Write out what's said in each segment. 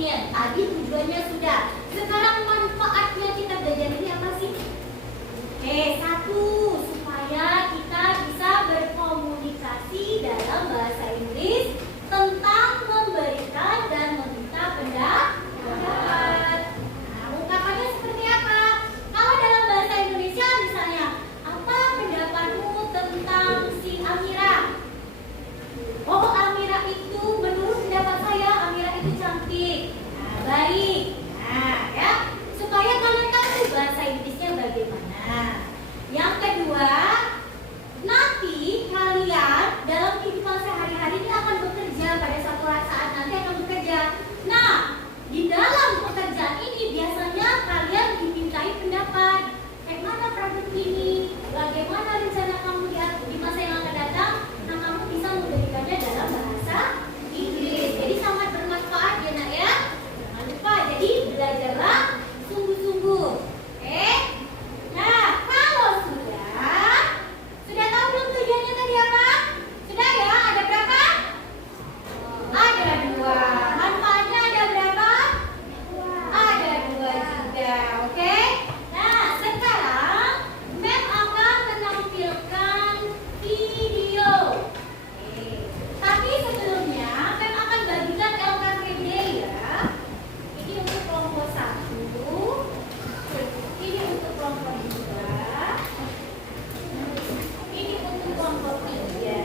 opinion. Tadi tujuannya sudah. Sekarang manfaatnya kita belajar ini apa sih? Satu, supaya kita bisa berkomunikasi dalam bahasa Inggris tentang memberikan dan meminta pendapat. Nah, ungkapannya seperti apa? Kalau dalam bahasa Indonesia misalnya, apa pendapatmu tentang si Amira? Oh, Amira itu menurut pendapat saya Amira itu cantik. Nah, baik. Nah, ya, supaya kalian tahu bahasa Inggrisnya bagaimana. Yang kedua, nanti kalian dalam kehidupan sehari-hari ini akan bekerja, pada suatu saat nanti akan bekerja. Nah, di dalam pekerjaan ini biasanya kalian dimintai pendapat. Mana produk ini? Bagaimana rencana kamu di masa yang akan datang? Nah, kamu bisa memberikannya dalam bahasa Inggris. Jadi sangat bermanfaat ya nak ya. Jangan lupa, jadi belajarlah sungguh-sungguh. Nah, kalau sudah tahu belum tujuannya tadi apa? Sudah ya? Ada berapa? Ada 2. Manfaatnya ada berapa? Ada 2 juga. Oke? Nah, sekarang Mem akan menampilkan video. Tapi sebelumnya Mem akan bagikan LKPD ya. Ini untuk kelompok 1. Ini untuk kelompok 2. Ini untuk kelompok 3.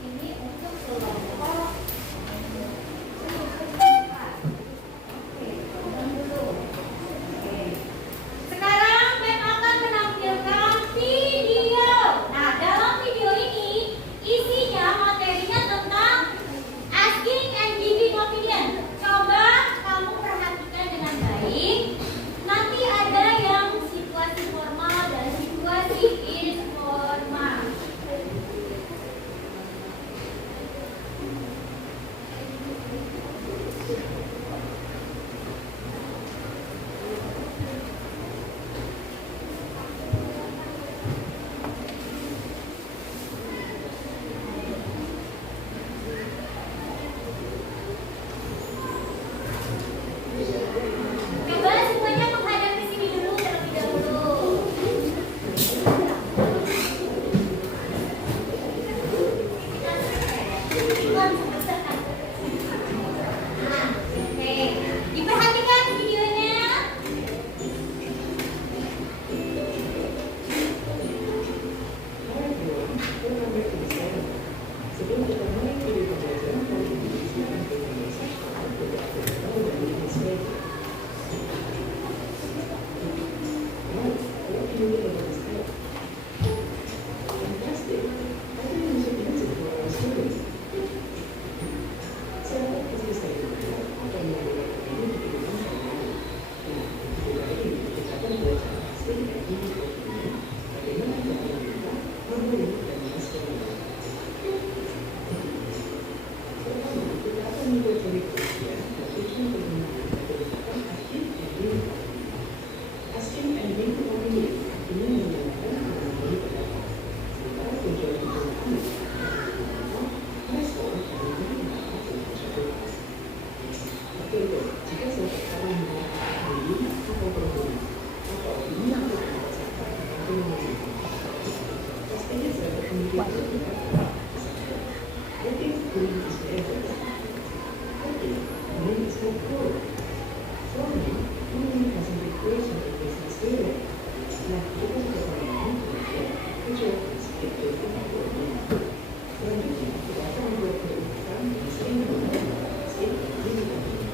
Ini untuk kelompok 4. Oke, tunggu dulu. Sekarang Mem akan menampilkan video. Nah, dalam video ini isinya materinya tentang asking and giving opinion. Coba kamu perhatikan dengan baik. Nanti ada yang situasi formal dan situasi informal. Coba semuanya menghadap ke sini dulu terlebih dahulu. Oke, diperhatikan videonya. Sebelum kita mulai video pembelajaran kali ini, silakan berlangganan subscribe dan aktifkan lonceng notifikasi. Right, what can you do about this help? Fantastic! I think we should use it for our students. So, as we say, apa yang dilakukan ini diberikan sama nah, juga ini kita akan belajar asing dan ini bagaimana kita meminta, memberi, dan mengaspirasi. Pertama, kita akan mempelajari pengertian dan tujuan penggunaan menggunakan asking and giving opinion artinya menyatakan dan memberi pendapat. Sementara tujuan penggunaan adalah merespon dan memberi pendapat tentang suatu hal. Oke, jika seseorang mengatakan opini atau berguna atau opini atau pendapat serta atau memberi pastinya saya berkomunikasi dengan I think green is better. I think green is more cool. For me, green has an equation of business area. Nah, kita sudah paham kemudian tujuan prinsip itu untuk green. Selanjutnya, kita akan membuat perubahan yang sering menggunakan asing dan giving opinion.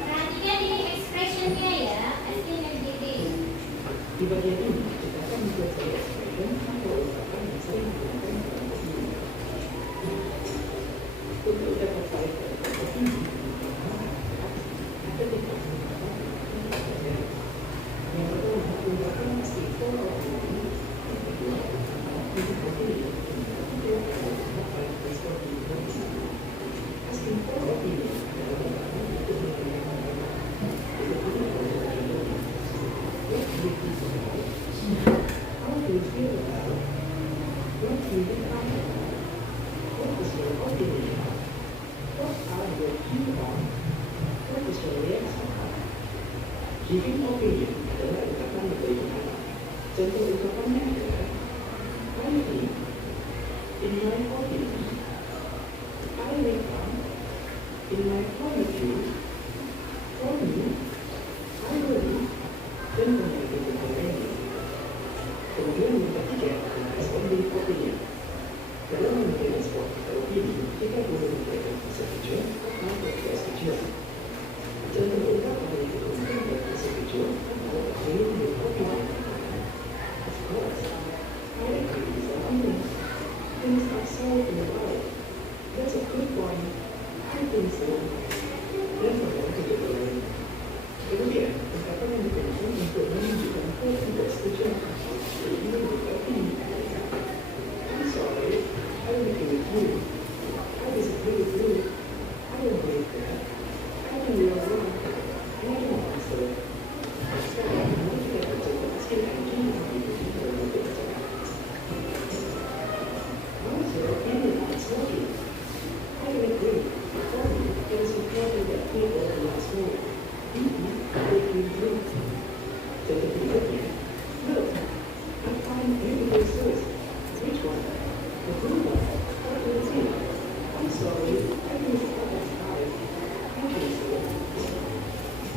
Perhatikan ini expressionnya ya, asking and giving. Di bagian ini, kita akan membuat saya expression atau ungkapan yang sering digunakan dalam opini. Untuk dapat baik dalam opini, ada tiga ungkapan yang pertama, ungkapan asking for opinion. Yang kedua, ungkapan giving opinion. Yang ketiga, ungkapan respon opinion. Asking for opinion adalah ungkapan untuk menanyakan pendapat. Yang kedua, what do you think about it? How do you feel about it? What do you think about it? What is your opinion adalah ungkapan yang beriman. Contoh ungkapannya adalah I think, in my opinion, I reckon, in my point of view, for me, I believe, dan menyebutkan lainnya. Kemudian yang ketiga adalah responding opinion. Dalam memberi respon atau opini, kita boleh memberikan persetujuan atau ketidaksetujuan. Contoh ungkapan yang digunakan adalah persetujuan atau opini dan opini. Of course, I agree with your opinion. Things are solved in the world. That's a good point. I think so. Dan membantu kedua lain. Kemudian, ungkapan yang digunakan untuk menunjukkan ketidaksetujuan atau ini menunjukkan opini. I'm sorry, I don't agree with you. I disagree with you. I don't believe that. I think you are wrong. And I don't think so. Sekarang, mari kita baca tafsir Al-Jin yang dalam bentuk bacaan. How is your opinion on smoking? I don't agree. For me, it is important that people do not smoke. I agree with you. Contoh berikutnya, look, I find beautiful shoes. Which one? The blue one or the green? I'm sorry, I think it's about five. I think so.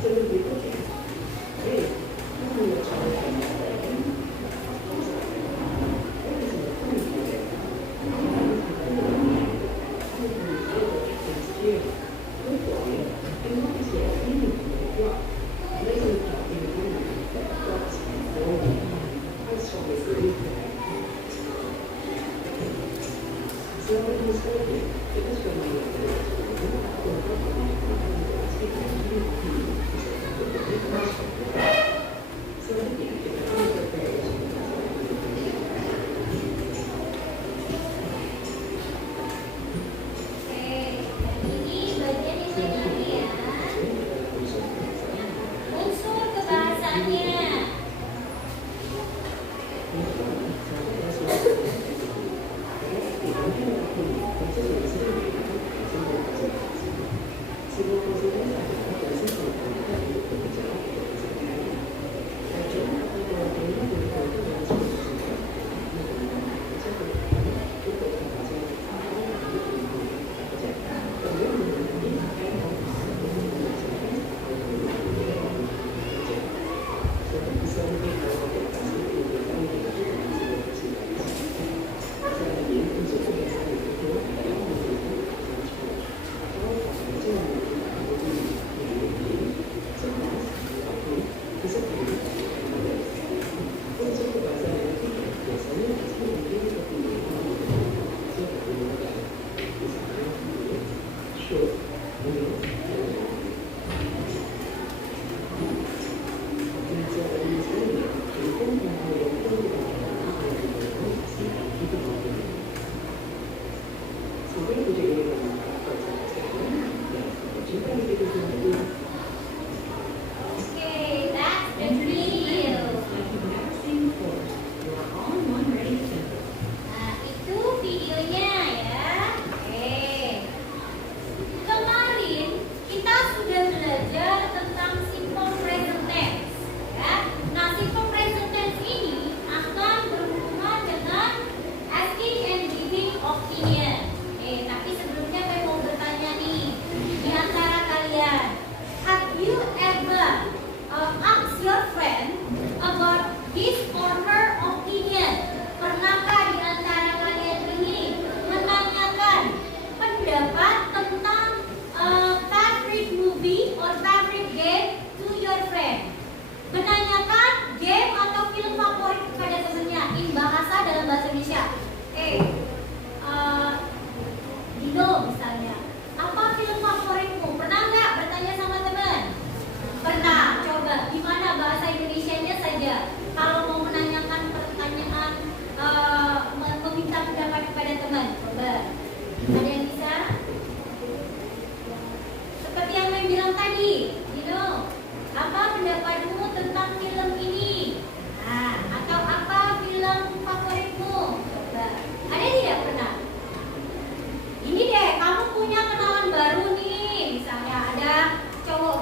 Contoh berikutnya, hey, you know your child can have that again? Of course I can. That is an opinion for them. I have this opinion on me. I agree with you that things here. Good boy, and what is your opinion on the clock? Later the clock in the room, that the clocks are wrong. I strongly believe that. Selamat menikmati. Kita sudah melihat ungkapan yang berarti ini bisa untuk selanjutnya kita akan berbicara Ini bagian yang tadi ya. Unsur kebahasaannya.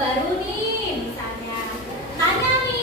baru nih, misalnya tanya nih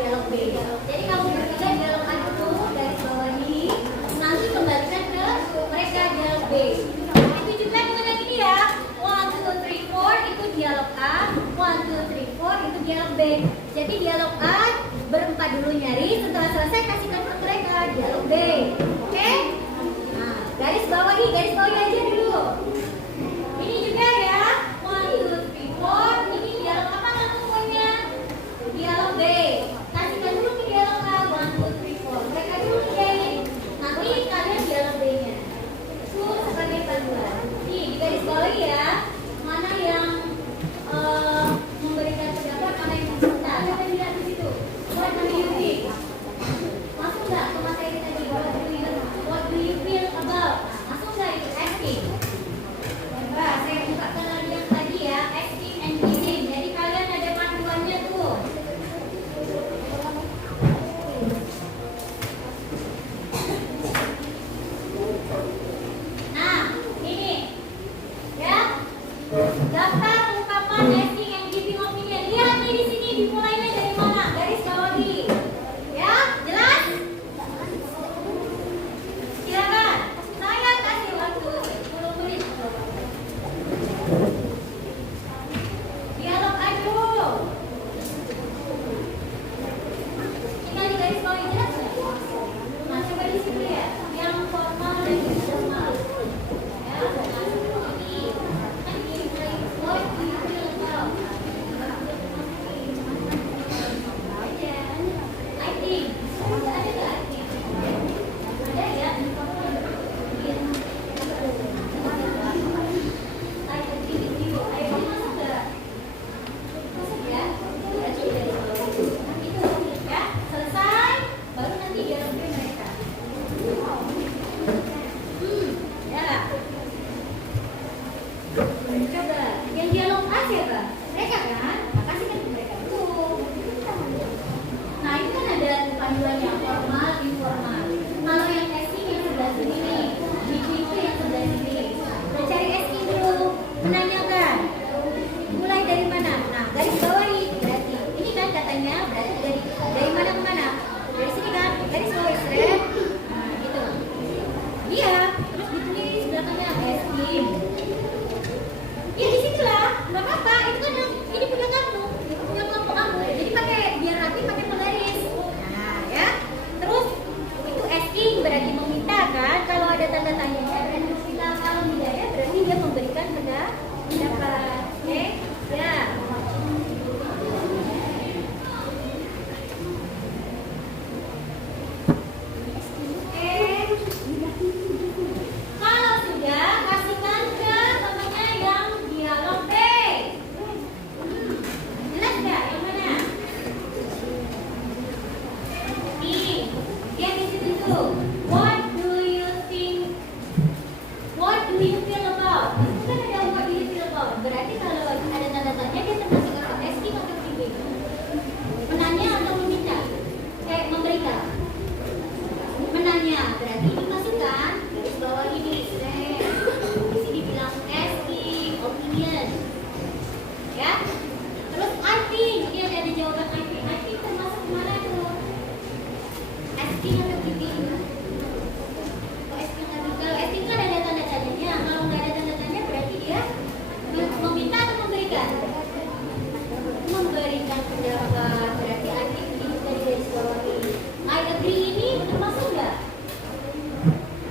dialog B. Jadi kamu bertiga dialog A dulu dari bawah ini, nanti kembalikan ke mereka dialog B. Itu juga dengan yang ini ya. 1, 2, 3, 4 itu dialog A, 1, 2, 3, 4 itu dialog B. Jadi dialog A berempat dulu nyari, setelah selesai kasihkan ke mereka dialog B. Oke? Nah, garis bawahi aja dulu. Ini juga ya. 1, 2, 3, 4. Ini dialog apa namanya? Dialog B. Kasihkan dulu ke dialog A. 1, 2, 3, 4. Mereka dulu kerjain. Nanti kalian dialog B-nya. Itu sebagai panduan. Nih, di garis bawahi ya. Mana yang memberikan pendapat, mana yang meminta. Kita lihat di situ. What do you think? Masuk nggak ke materi tadi? What do you feel about? Masuk nggak itu asking? Nah, saya bukakan lagi yang tadi ya, asking and giving. Jadi kalian ada panduannya tuh. Nah, ini ya, daftar ungkapan asking and giving opinion. Lihat nih di sini dimulainya dari mana? Garis bawahi. Ya, jelas? Silakan. Saya kasih waktu 10 menit. Dialog aja. Tinggal di garis bawah jelas nggak? Nah, coba di sini ya, yang formal dan informal. Ya, nah, ini kan dimulai what do you feel about? Aja. I think. Ada nggak I think? Ada ya. I agree with you. I agree masuk nggak? Masuk ya. Berarti dari bawah. Itu ya. Selesai. Baru nanti dialog mereka. Ya. Coba. Yang dialog A siapa? Mereka kan? Kasihkan ke mereka dulu. Nah, itu kan ada panduan yang formal, informal. Kalau yang asking yang sebelah sini nih, itu yang sebelah sini. Nah, cari asking dulu, menanyakan. Mulai dari mana? Nah, garis bawahi berarti. Ini kan katanya berarti dari mana ke mana? Dari sini kan? Garis bawahi straight. Nah, gitu. Iya, terus ditulis belakangnya asking. Ya di situ lah, nggak apa-apa. Itu kan yang ini punya kamu, punya kelompok kamu. Jadi pakai biar rapi, pakai penggaris. Nah ya, terus itu asking berarti meminta kan? Kalau ada tanda tanyanya berarti meminta. Kalau tidak ya berarti dia memberikan pendapat. Oke? Ya. Kalau sudah, kasihkan ke temannya yang dialog B. Jelas nggak yang mana? Nih, dia di situ tuh. What do you think? What do you feel about? Itu kan ada what do you feel about. Berarti kalau ada tanda tanya dia termasuk atau asking atau giving. Menanya atau meminta? Memberikan. Menanya berarti dimasukkan garis bawah ini. Di sini bilang asking opinion. Ya. Terus I think, dia ada jawaban I think. I think termasuk mana tuh? Asking atau giving? Kalau asking kan ada tanda tanyanya. Kalau nggak ada tanda tanya berarti dia meminta atau memberikan? Memberikan pendapat. Berarti I think ini dari garis bawah ini. I agree ini termasuk nggak?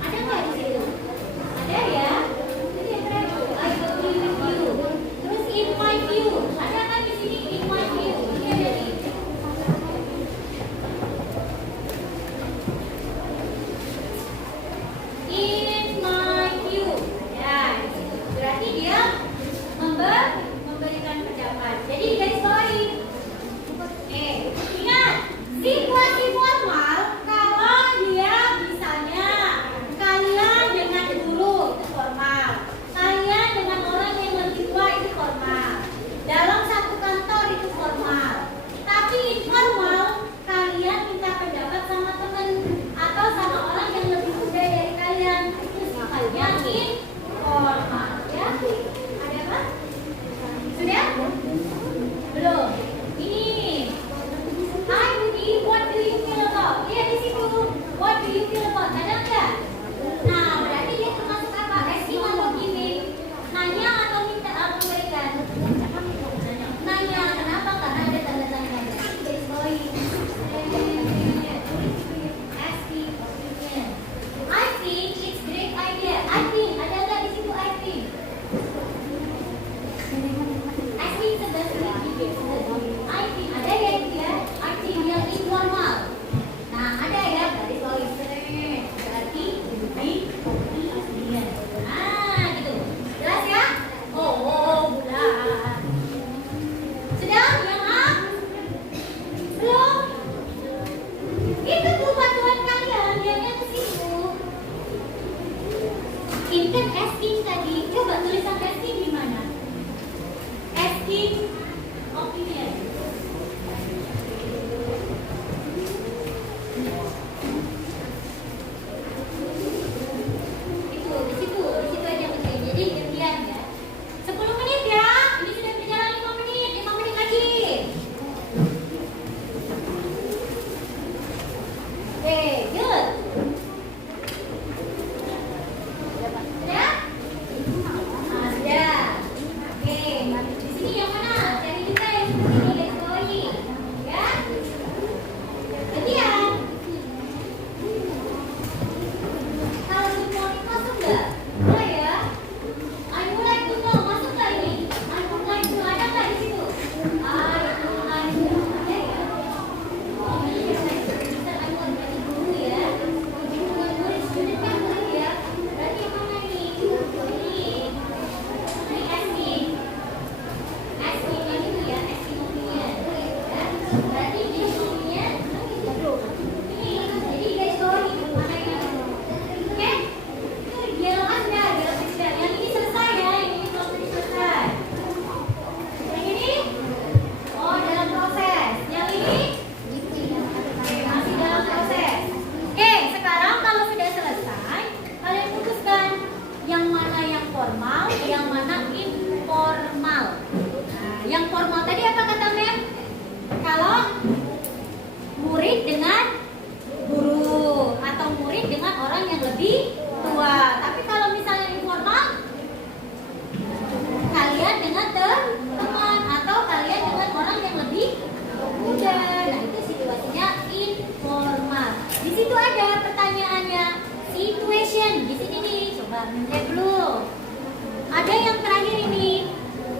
Ada nggak di situ? Ada ya? Itu yang terakhir. I agree with you. Terus in my view. Ada kan di sini in my view? Ini ada nih. In my view. Ya, di situ. Berarti dia memberikan pendapat. Jadi di garis bawahi. Ingat, situasi formal kalau dia misalnya kalian dengan guru itu formal, kalian dengan orang yang lebih tua itu formal, dalam satu kantor itu formal. Berarti di sininya ini jadi guys bawahi mana yang oke? Dialog Anda, dialog sudah. Yang ini selesai ya, yang ini belum selesai. Yang ini oh dalam proses. Yang ini masih dalam proses. Oke, sekarang kalau sudah selesai, kalian putuskan yang mana yang formal, yang mana informal. Nah, yang formal tadi apa kata Mem? Kalau murid dengan guru atau murid dengan orang yang lebih tua. Tapi kalau misalnya informal, kalian dengan teman atau kalian dengan orang yang lebih muda. Nah, itu situasinya informal. Di situ ada pertanyaannya, situation. Di sini nih, coba lihat dulu. Ada yang terakhir ini.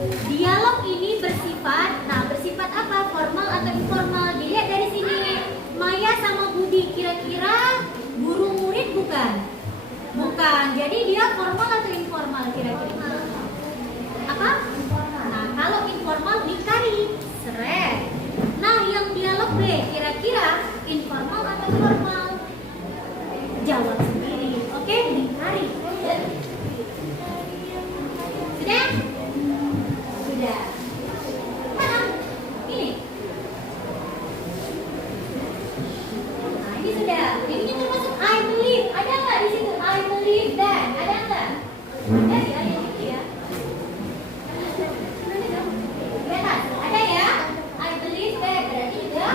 Dialog ini bersifat, nah bersifat apa? Formal atau informal? Dilihat dari sini. Maya sama Budi kira-kira guru murid bukan? Bukan. Jadi dia formal atau informal kira-kira? Apa? Nah, kalau informal dicari seret. Nah, yang dialog B kira-kira informal atau formal? Jawab sendiri. Oke, dicari. Sudah? Sudah. Mana? Ini. Nah, ini sudah. Ini termasuk I believe. Ada nggak di situ? I believe that. Ada nggak? Ada ya, yang itu ya. Di atas. Ada ya? I believe that. Berarti juga.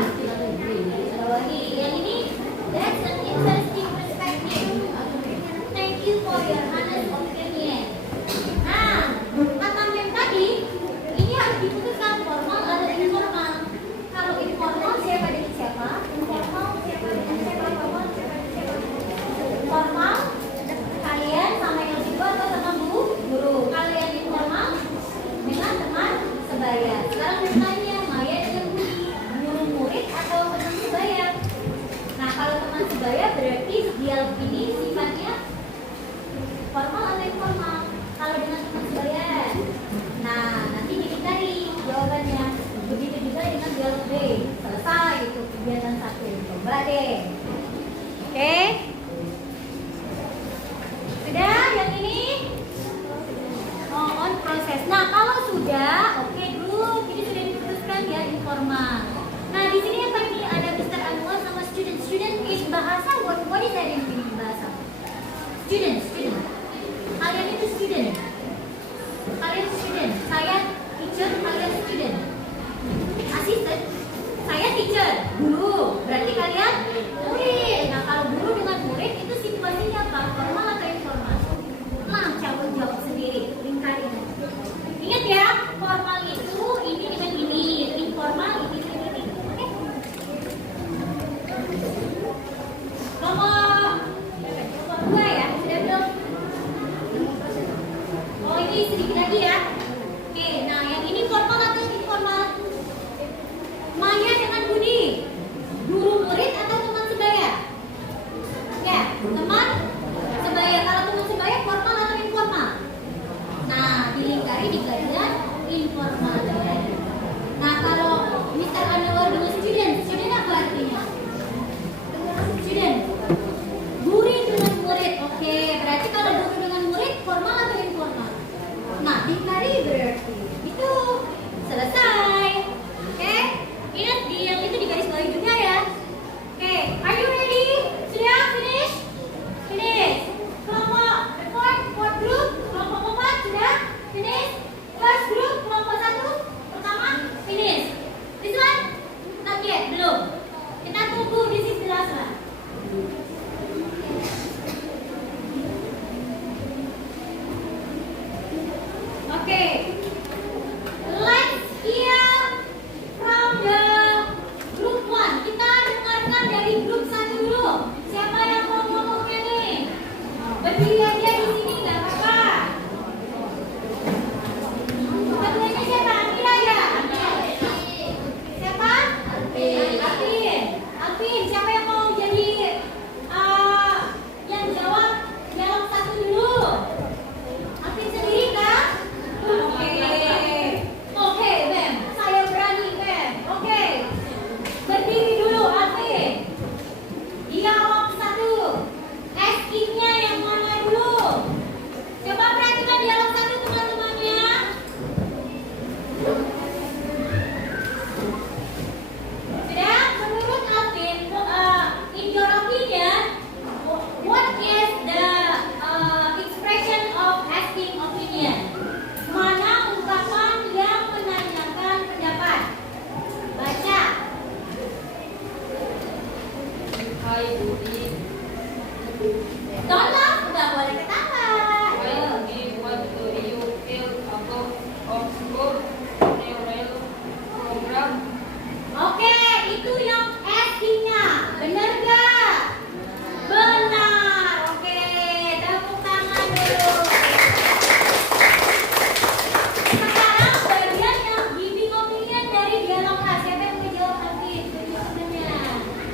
Lagi. Yang ini. That's an interesting perspective. Thank you for your honest opinion. Nah, kata Mem tadi, ini harus diputuskan formal atau informal. Kalau informal siapa dengan siapa? Informal siapa dengan siapa? Formal siapa dengan siapa? Formal kalian sama yang lebih tua atau sama guru. Kalian informal dengan teman sebaya. Sekarang bertanya, Maya dengan Budi, guru murid atau teman sebaya? Nah, kalau teman sebaya berarti dialog ini sifatnya formal atau informal? Kalau dengan teman sebaya, nah nanti dicari jawabannya. Begitu juga dengan dialog B. Selesai itu kegiatan 1. Coba deh. Oke. Sudah yang ini? On proses. Nah, kalau sudah, oke dulu. Jadi sudah diputuskan ya informal. Nah, di sini apa ini? Ada Mr. Anwar sama student. Student is bahasa. What is that in bahasa? Student. Kalian itu student. Kalian student. Saya teacher, kalian student. Assistant. Saya teacher. Guru. Berarti kalian murid. Nah, kalau guru dengan murid itu situasinya apa? Formal atau informal? Nah, jawab sendiri. Lingkarin. Ingat ya, formal itu ini dengan ini, informal ini dengan ini. Oke? Nomor 2 ya, sudah belum? Oh, ini sedikit lagi ya. Oke, nah yang ini formal atau informal? Maya dengan Budi, guru murid atau teman sebaya? Ya, teman sebaya. Kalau teman sebaya formal atau informal? Nah, dilingkari di bagian informal. Nah, kalau Mr. Anwar dengan student apa artinya? Student. Murid dengan murid. Oke, berarti kalau guru dengan murid formal atau informal? Nah, dicari berarti itu selesai. Oke, ingat di yang itu digaris bawahi juga ya. Oke, are you ready? Sudah finish? Finish. Kelompok fourth group, kelompok 4 sudah finish. First group, kelompok 1 pertama finish. This one not yet, belum. Kita tunggu di sisi last one. Okay, let's hear from the group 1. Kita dengarkan dari grup 1 dulu. Siapa yang mau ngomongnya nih? Berdiri aja di sini nggak apa-apa. Ketuanya siapa? Amira ya? Siapa? Alvin. Alvin, siapa yang mau jadi Don't laugh, nggak boleh ketawa. Oke, itu yang asking-nya. Bener gak? Benar. Oke, tepuk tangan dulu. Sekarang bagian yang giving opinion dari dialog kelas. Siapa yang mau jawab nanti? Sebenarnya.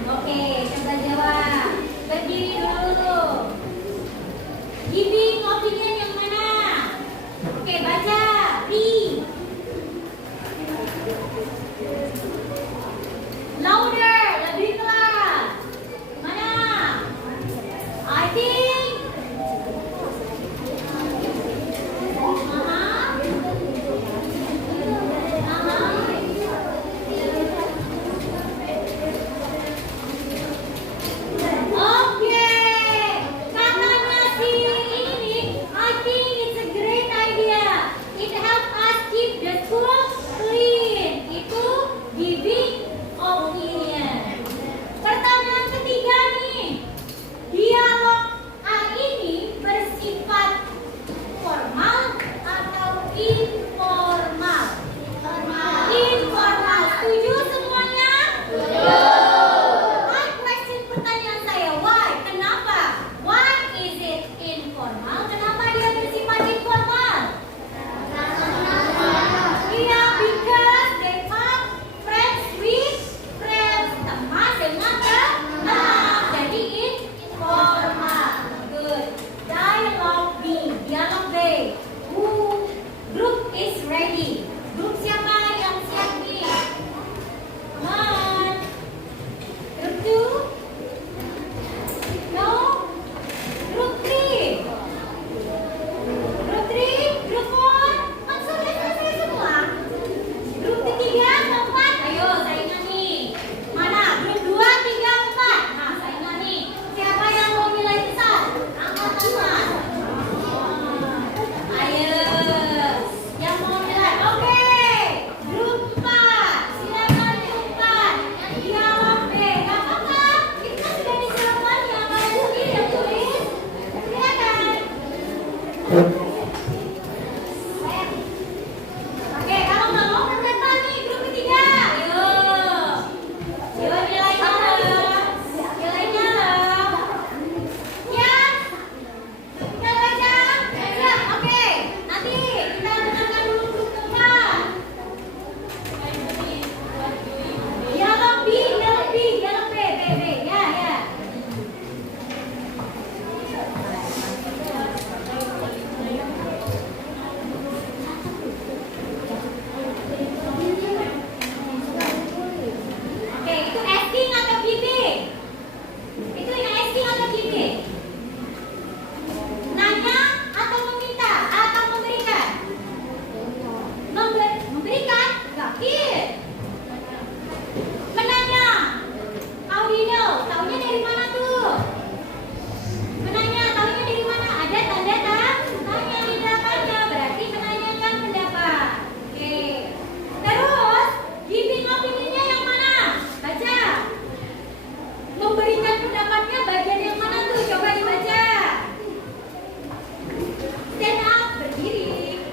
Oke, coba jawab. Berdiri dulu. Giving opinion yang mana? Oke, baca. Read. Louder, lebih keras. Mana? I think. Oke, katanya si ini, I think it's a great idea. It helps us keep the school clean. Itu giving opinion. Pertanyaan ketiga nih, dialog A ini bersifat formal atau informal? Informal. Setuju semuanya? My question, pertanyaan saya, why? Kenapa? Why is it informal? Kenapa dia bersifat informal? Iya, because they talk friends with friends, teman dengan teman. Jadi informal. Good. Dialogue B. Dialog B. Who group is ready? Grup siapa yang siap nih? Come on. Group 2? No? Group 3? Group 3? Group 4? Kan sudah selesai semua. Grup 3, 4? Ayo, saingan nih. Mana? Grup 2, 3, 4? Nah, saingan nih. Siapa yang mau nilai besar? Angkat tangan. Ayo. Yang mau nilai. Oke. Grup 4. Silakan grup 4. Dialog B. Gak apa-apa. Kita sudah di jawabannya. Kalian sendiri yang tulis. Silakan. Oke, kalau nggak mau berkata nih grup ketiga. Yuk. Yuk nilainya loh. Nilainya loh. Ya. Kita baca. Siap. Oke. Nanti kita dengarkan dulu grup keempat. Dialog B, dialog B, dialog B, B, B. Ya, ya. Oke, itu asking atau giving? Itu yang asking atau giving? Nanya atau meminta atau memberikan? Memberikan? Yakin? Menanya. How do you know? Taunya dari mana tuh? Menanya, taunya dari mana? Ada tanda tanya di belakangnya, berarti menanyakan pendapat. Oke. Terus, giving opinion-nya yang mana? Baca. Memberikan pendapatnya bagian yang mana tuh? Coba dibaca. Stand up, berdiri.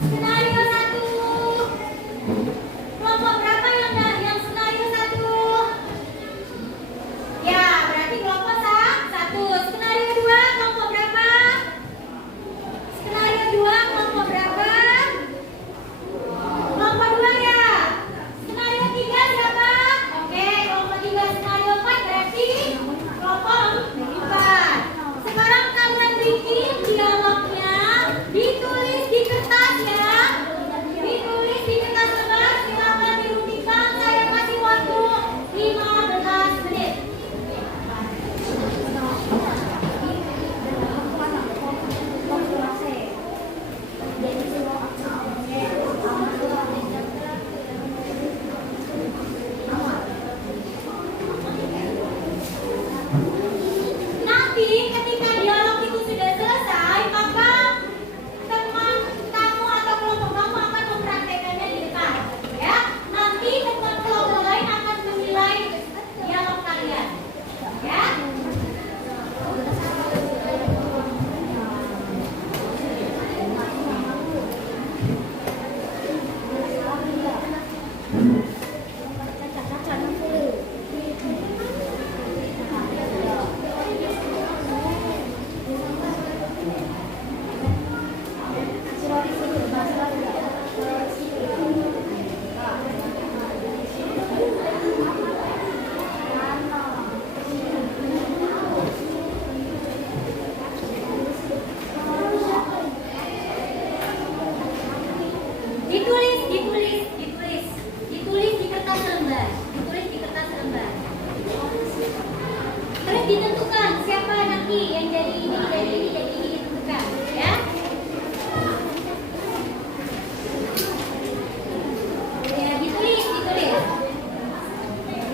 Skenario 1. Kelompok berapa yang skenario 1? Ya, berarti kelompok 1. Skenario 2 kelompok berapa? Skenario 2 kelompok berapa? Kelompok 2 ya. Skenario 3 siapa? Oke, kelompok 3. Skenario 4 berarti kelompok 4. Sekarang kalian bikin dialognya, ditulis di kertas ya. Ditulis di kertas lebar, silakan dirundingkan. Saya kasih waktu 15 menit. Nanti ketika dialog itu sudah selesai, maka teman kamu atau kelompok kamu akan mempraktekannya di depan, ya. Nanti teman kelompok lain akan menilai dialog kalian, ya. Ditulis di kertas lembar. Terus ditentukan siapa nanti yang jadi ini ditentukan, ya. Ya, ditulis.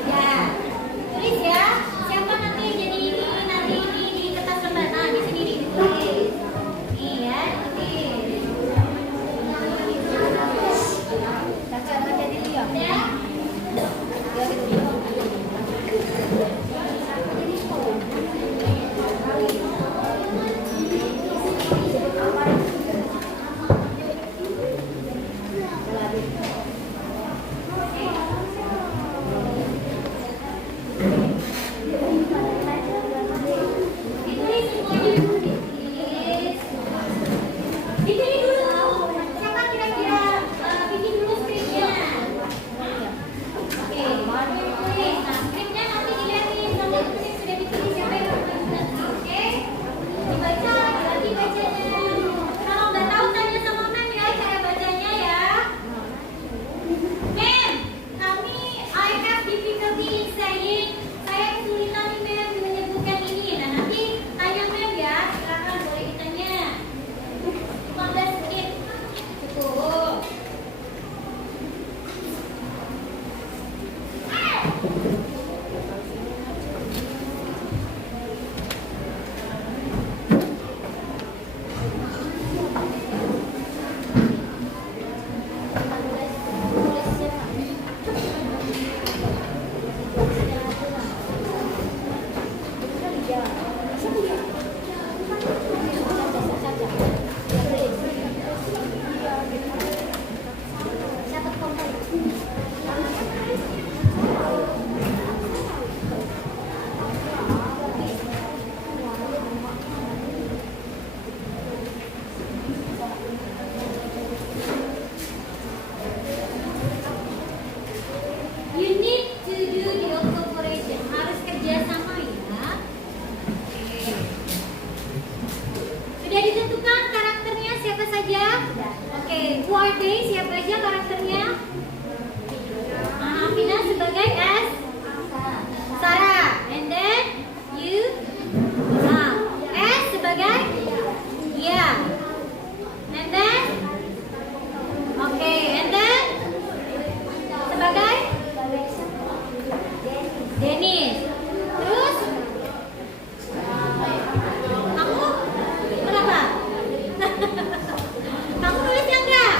Ya, tulis ya. Siapa nanti yang jadi ini di kertas lembar. Nah, di sini ditulis. Nih ya, ditulis. Baca dulu ya. Ya. Ditulis semuanya dulu, ditulis. Ditulis dulu. Siapa kira-kira bikin dulu skripnya? Oke, tulis. Nah, skripnya nanti dilihatin nomor yang sudah ditulis siapa yang membuat. Oke, dibaca, dilatih bacanya. Kalau nggak tahu tanya sama Mem ya cara bacanya ya. Mem, I have difficulty in saying. Saya kesulitan nih Mem menyebutkan ini. Nah, nanti tanya Mem ya. Silakan boleh ditanya. 15 menit. Cukup. You need to do the cooperation. Harus kerjasama ya. Oke. Sudah ditentukan karakternya siapa saja? Oke, who are they? Siapa aja karakternya? Afina sebagai Sarah. And then you S sebagai And then and then sebagai Dennis. Terus kamu berapa? Kamu nulisnya enggak?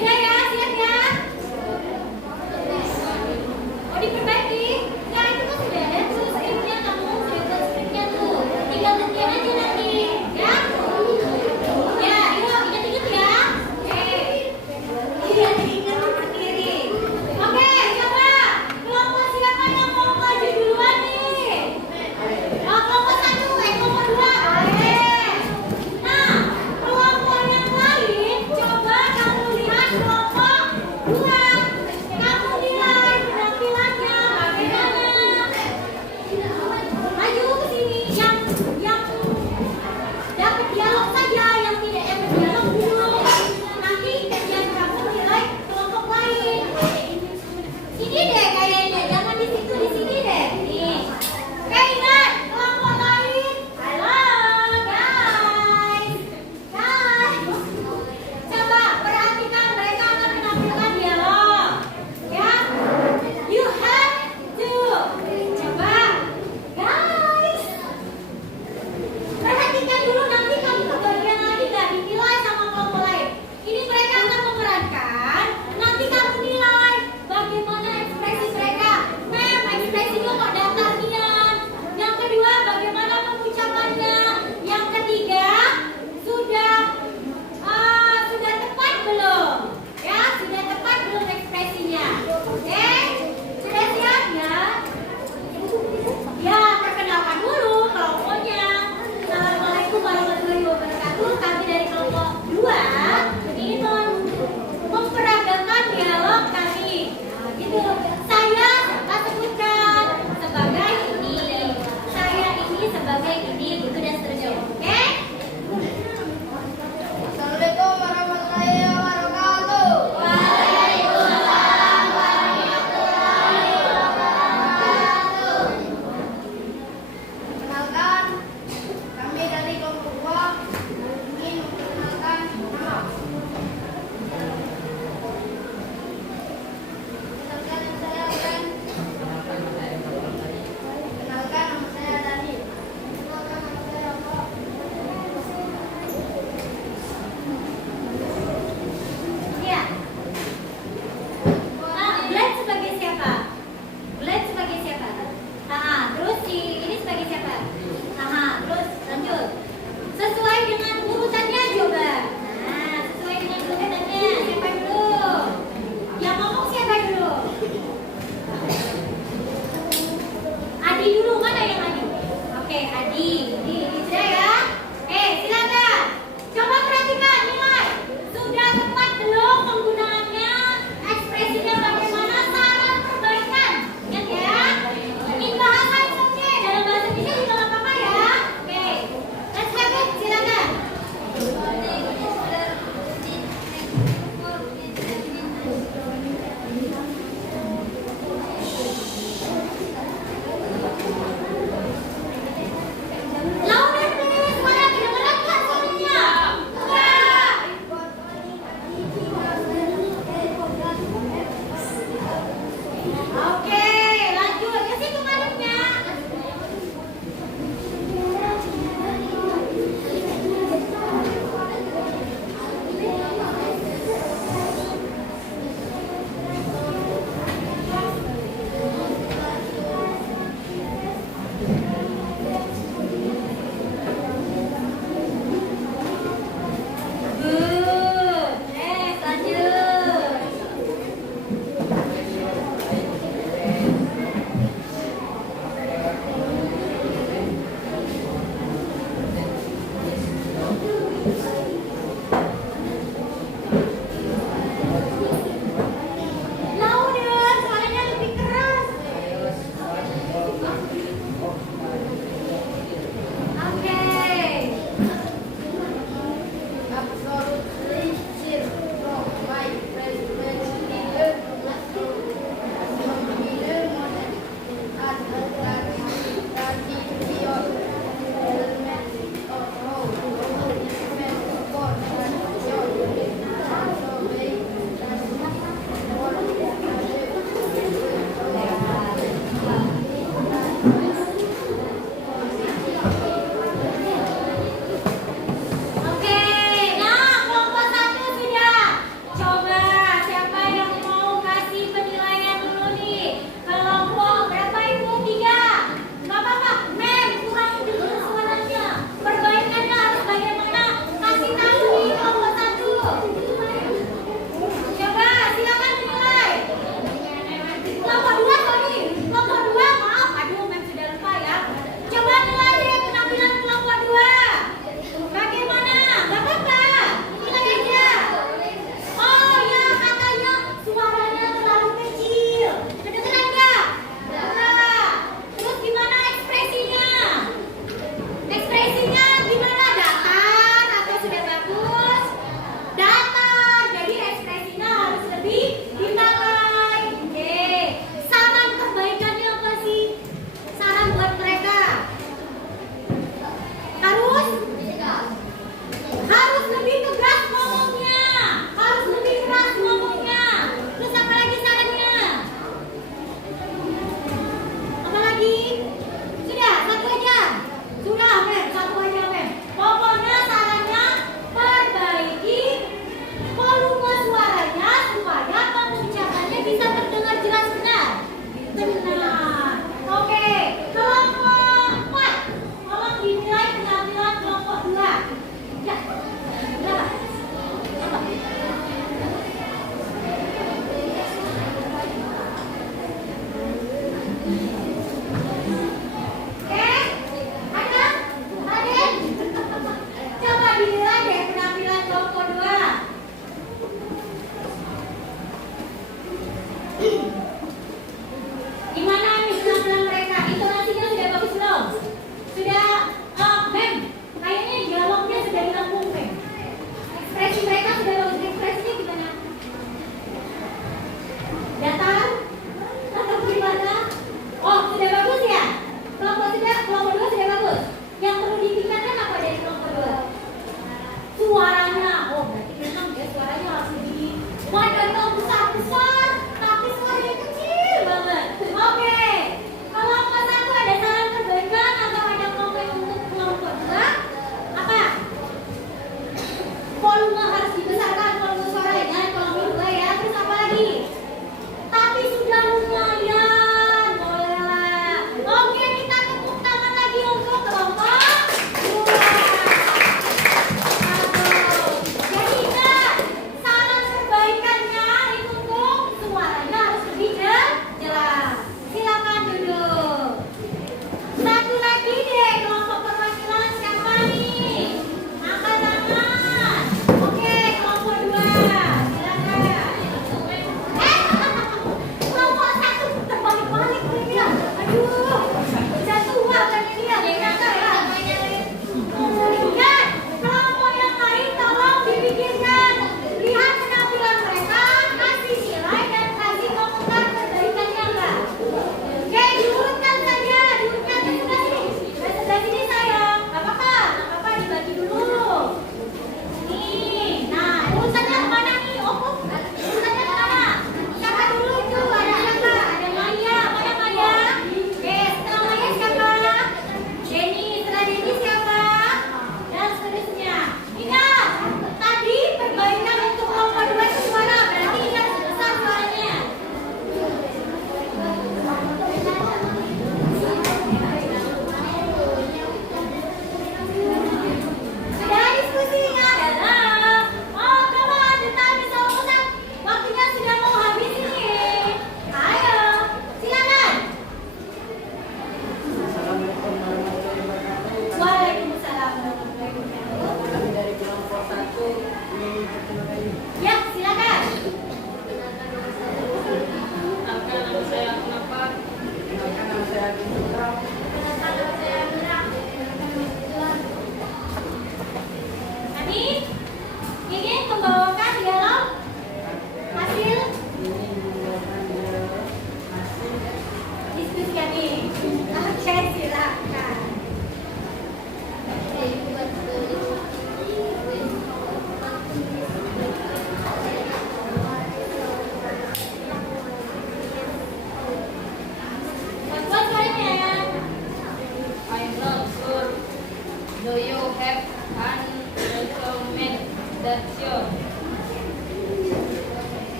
sudah ya, siap ya. Oh diperbaiki? Nah itu kan sudah ada tuh skripnya, kamu sudah buat skripnya tuh. Tinggal latihan aja nanti, ya. Ya, yuk ingat-ingat ya. Oke. Iya, ingat sendiri. Oke, coba kelompok siapa yang mau maju duluan nih? Oh, kelompok 1, kelompok 2. Oke. Nah, kelompok yang lain coba kamu lihat kelompok 2. Kamu nilai penampilannya bagaimana? Maju ke sini yang dapat dialog saja, yang tidak dapat dialog dulu. Nanti kerjaan kamu nilai kelompok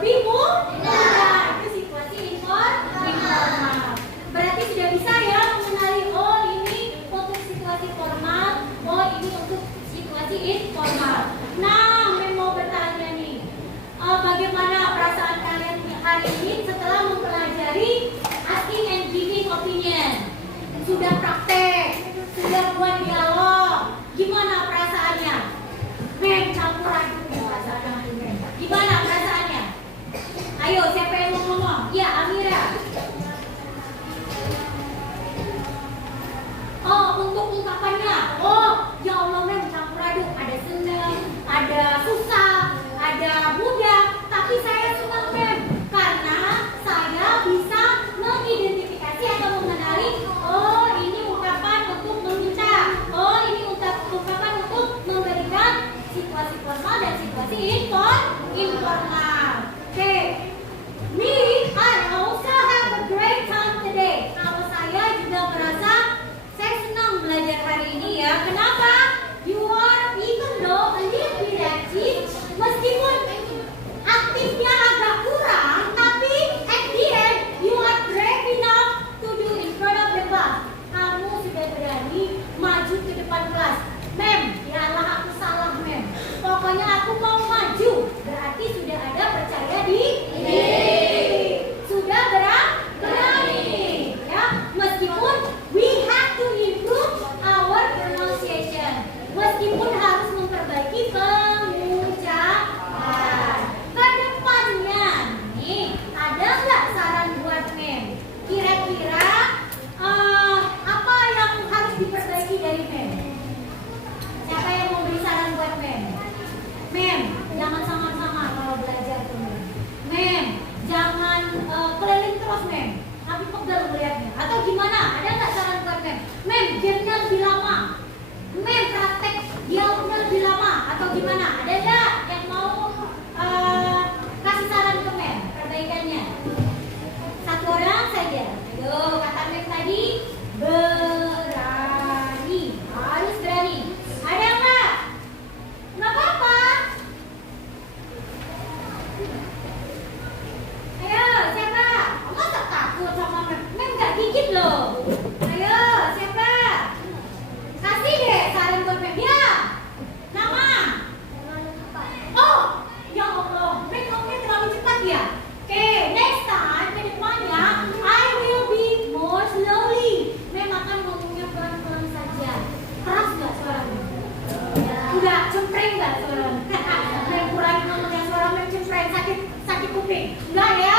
lebih mudah. Itu situasi informal. Berarti sudah bisa ya mengenali, oh ini untuk situasi formal, oh ini untuk situasi informal. Nah, mau bertanya nih, bagaimana perasaan kalian hari ini setelah mempelajari asking and giving opinion? Sudah praktek, sudah buat dialog, gimana perasaannya? Campur aduk perasaan. Gimana perasaannya? Ayo, siapa yang mau ngomong? Ya, Amira. Oh, untuk ungkapannya. Oh, ya Allah, campur aduk. Ada senang, ada susah, ada mudah. Tapi saya senang, karena saya bisa mengidentifikasi atau mengenali. Oh, ini ungkapan untuk meminta. Oh, ini ungkapan untuk memberikan situasi formal dan situasi informal. Oke. Me, I also have a great time today. Kalau saya juga merasa saya senang belajar hari ini ya. Kenapa? You are even though a little bit active, meskipun aktifnya agak kurang, tapi at the end you are brave enough to do in front of the class. Kamu sudah berani maju ke depan kelas. Ya Allah, aku salah, pokoknya aku mau maju. Berarti sudah ada percaya diri. Sudah berani. Ya, meskipun we have to improve our pronunciation. Meskipun harus memperbaiki pengucapan. Kedepannya nih, ada nggak saran buat Kira-kira apa yang harus diperbaiki dari Siapa yang mau beri saran buat jangan sama-sama kalau belajar tuh jangan keliling terus tapi pegal melihatnya. Atau gimana? Ada nggak saran buat diamnya lebih lama, praktek diamnya lebih lama, atau gimana? Ada nggak yang mau kasih saran ke perbaikannya? Satu orang saja. Ayo, kata tadi berani, harus berani. Ada nggak? Nggak apa-apa. Ayo, siapa? Masa takut sama nggak gigit loh. Ayo, siapa? Kasih deh saran buat ya. Nama? Oh, ya Allah, ngomongnya terlalu cepat ya. Oke, next time ke depannya I will be more slowly. Akan ngomongnya pelan-pelan saja. Keras nggak suaranya? Udah cempreng nggak suaranya? Kurangi ngomongnya suara cempreng, sakit kuping. Enggak ya?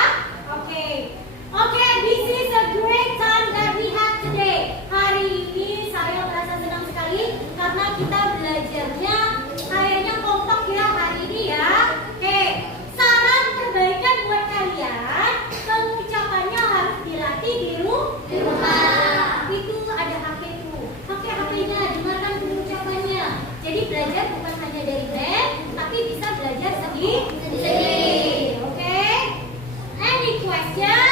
Oke, this is a great time that we have today. Hari ini saya merasa senang sekali karena kita belajarnya kayaknya kompak ya hari ini ya. Oke, saran perbaikan buat kalian, pengucapannya harus dilatih di rumah. Itu ada HP tuh, pakai HP-nya, dengarkan pengucapannya. Jadi belajar bukan hanya dari tapi bisa belajar sendiri. Oke? Any question?